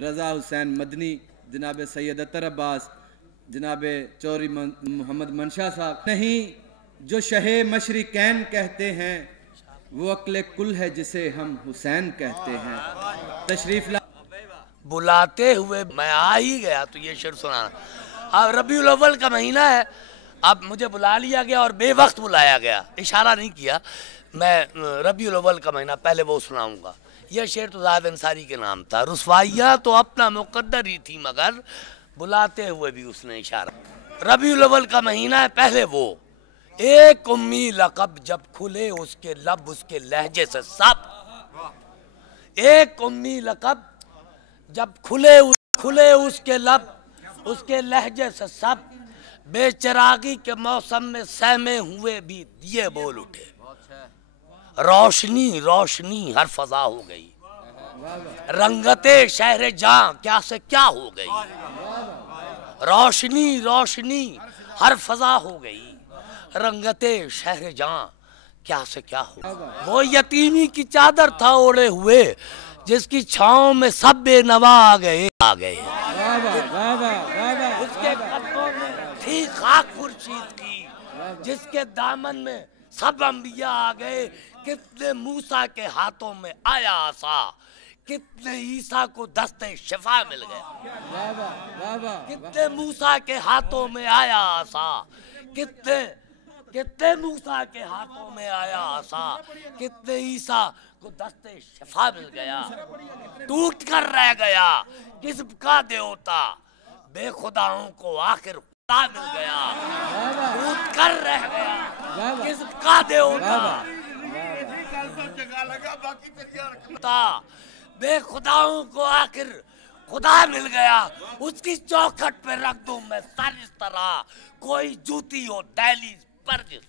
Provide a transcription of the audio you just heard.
رضا حسین مدنی، جناب سید اطہر عباس، جناب چوری محمد منشا صاحب. نہیں جو شہ مشرقین کہتے ہیں وہ عقل کل ہے جسے ہم حسین کہتے ہیں. تشریف لا. بلاتے ہوئے میں آ ہی گیا تو یہ شعر سنانا. اب ربیع الاول کا مہینہ ہے، اب مجھے بلا لیا گیا اور بے وقت بلایا گیا، اشارہ نہیں کیا. میں ربیع الاول کا مہینہ پہلے وہ سناؤں گا. یہ شعر تو زاہد انصاری کے نام تھا. رسوائیاں تو اپنا مقدر ہی تھی مگر بلاتے ہوئے بھی اس نے اشارہ. ربیع الاول کا مہینہ ہے، پہلے وہ ایک امی لقب جب کھلے اس کے لب اس کے لہجے سے سب. ایک امی لقب جب کھلے اس کے لب اس کے لہجے سے سب. بے چراغی کے موسم میں سہمے ہوئے بھی دیے بول اٹھے. روشنی روشنی ہر فضا ہو گئی، رنگت شہر جاں کیا سے کیا ہو گئی. روشنی روشنی ہر فضا ہو گئی، رنگت شہر جاں کیا سے کیا ہو گئی. وہ یتیمی کی چادر تھا اوڑے ہوئے جس کی چھاؤں میں سب بے نوا آ گئے. اس کے قدموں میں تھی خاک خورشید کی جس کے دامن میں سب انبیاء آ گئے. کتنے موسیٰ کے ہاتھوں میں آیا عصا، کتنے عیسیٰ کو دست شفا مل گیا. کتنے موسیٰ کے ہاتھوں میں آیا عصا، کتنے موسیٰ کے ہاتھوں میں آیا عصا، کتنے عیسیٰ کو دست شفا مل گیا. ٹوٹ کر رہ گیا کسب کا دیوتا، بے خداؤں کو آخر خدا مل گیا. ٹوٹ کر رہ گیا کسب کا دیوتا، بے خداؤں کو آخر خدا مل گیا. اس کی چوکھٹ پہ رکھ دوں میں سر اس طرح، کوئی جوتی ہو دہلیز پر جس.